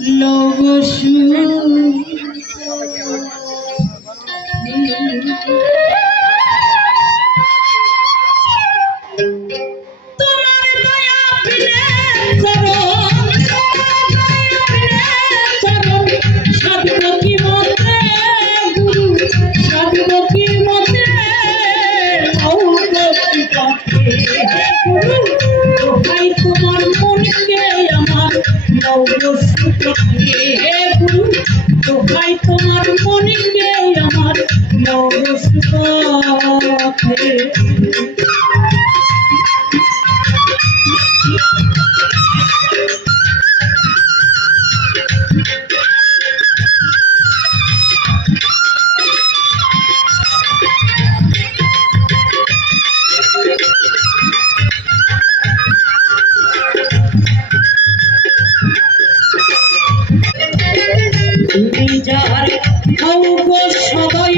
লগসু ভাই তোমার মনে আমার নরস সৌক সবাই।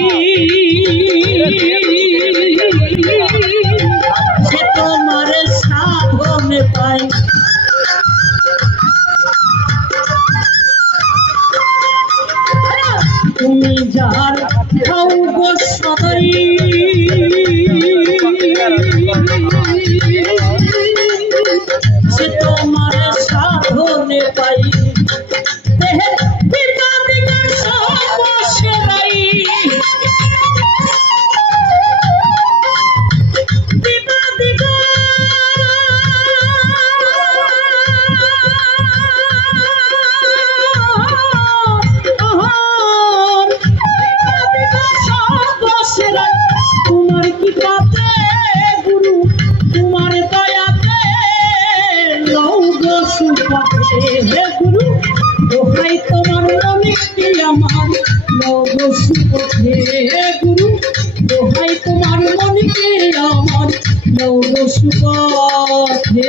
সে তোমার সাধন পায় তুমি যার সৌক সদাই আমার নবসুপথে গুরু দোহাই তোমার মনকে আমার নবসুপথে।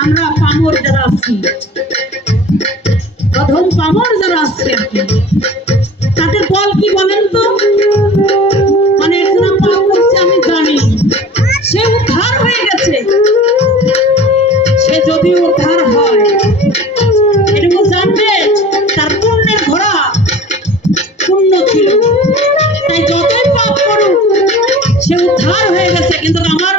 আমরা পামর যারা আছি প্রথম পামর যারা আসছে কিন্তু আমার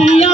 Maria.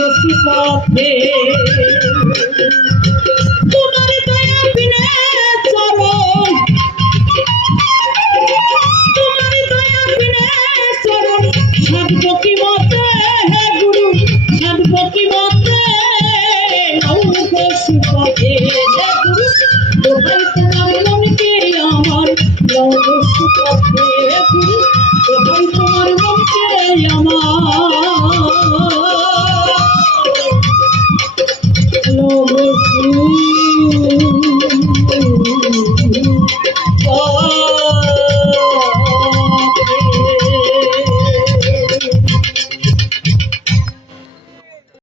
গতি পথে তোমার দয়া বিনা চরণ। তোমার দয়া বিনা মতে হে গুরু? সাধব কি মতে